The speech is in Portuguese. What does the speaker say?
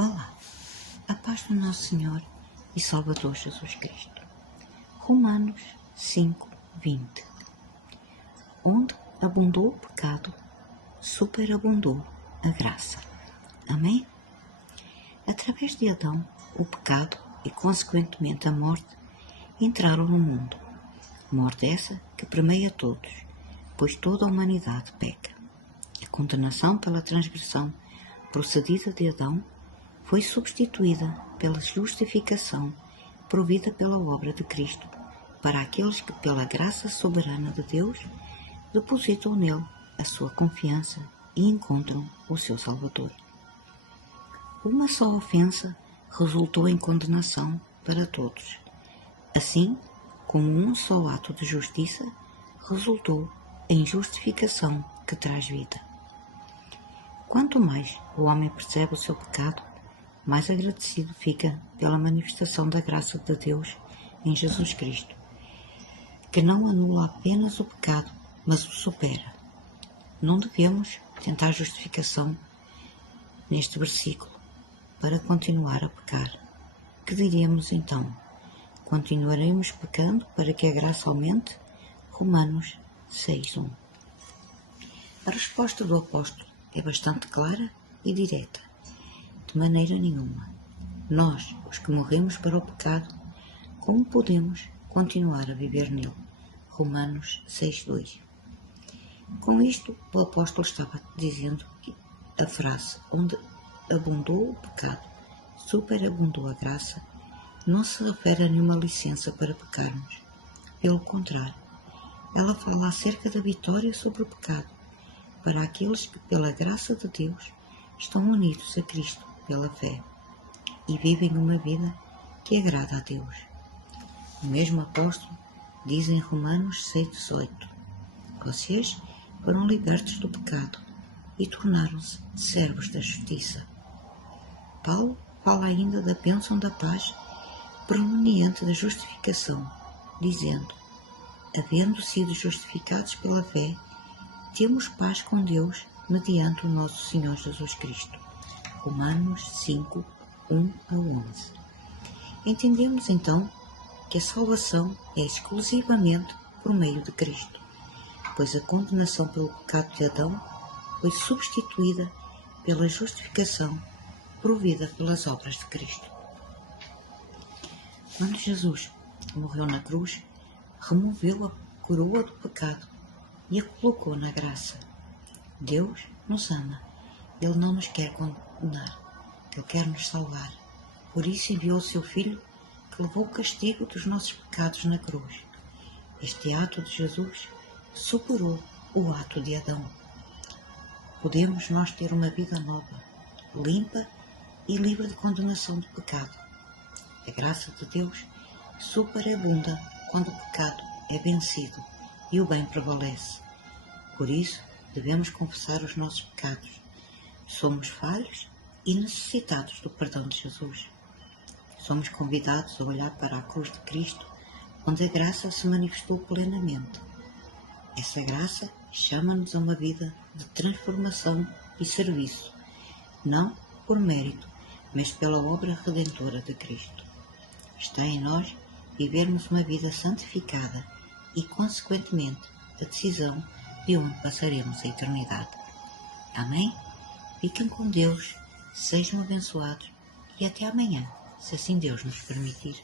Olá, a paz do nosso Senhor e Salvador Jesus Cristo. Romanos 5:20. Onde abundou o pecado, superabundou a graça. Amém? Através de Adão, o pecado e, consequentemente, a morte entraram no mundo. Morte essa que permeia todos, pois toda a humanidade peca. A condenação pela transgressão procedida de Adão foi substituída pela justificação provida pela obra de Cristo para aqueles que, pela graça soberana de Deus, depositam nele a sua confiança e encontram o seu Salvador. Uma só ofensa resultou em condenação para todos, assim como um só ato de justiça resultou em justificação que traz vida. Quanto mais o homem percebe o seu pecado, mais agradecido fica pela manifestação da graça de Deus em Jesus Cristo, que não anula apenas o pecado, mas o supera. Não devemos tentar justificação neste versículo para continuar a pecar. Que diremos então? Continuaremos pecando para que a graça aumente? Romanos 6:1. A resposta do apóstolo é bastante clara e direta. De maneira nenhuma. Nós, os que morremos para o pecado, como podemos continuar a viver nele? Romanos 6:2. Com isto, o apóstolo estava dizendo que a frase onde abundou o pecado, superabundou a graça, não se refere a nenhuma licença para pecarmos. Pelo contrário, ela fala acerca da vitória sobre o pecado para aqueles que, pela graça de Deus, estão unidos a Cristo pela fé e vivem uma vida que agrada a Deus. O mesmo apóstolo diz em Romanos 6:18: vocês foram libertos do pecado e tornaram-se servos da justiça. Paulo fala ainda da bênção da paz proveniente da justificação, dizendo: havendo sido justificados pela fé, temos paz com Deus mediante o nosso Senhor Jesus Cristo. Romanos 5:1-11. Entendemos então que a salvação é exclusivamente por meio de Cristo, pois a condenação pelo pecado de Adão foi substituída pela justificação provida pelas obras de Cristo. Quando Jesus morreu na cruz, removeu a coroa do pecado e a colocou na graça. Deus nos ama. Ele não nos quer condenar. Ele quer nos salvar. Por isso enviou o seu Filho, que levou o castigo dos nossos pecados na cruz. Este ato de Jesus superou o ato de Adão. Podemos nós ter uma vida nova, limpa e livre de condenação do pecado. A graça de Deus superabunda quando o pecado é vencido e o bem prevalece. Por isso, devemos confessar os nossos pecados. Somos falhos e necessitados do perdão de Jesus. Somos convidados a olhar para a cruz de Cristo, onde a graça se manifestou plenamente. Essa graça chama-nos a uma vida de transformação e serviço, não por mérito, mas pela obra redentora de Cristo. Está em nós vivermos uma vida santificada e, consequentemente, a decisão de onde passaremos a eternidade. Amém? Fiquem com Deus, sejam abençoados e até amanhã, se assim Deus nos permitir.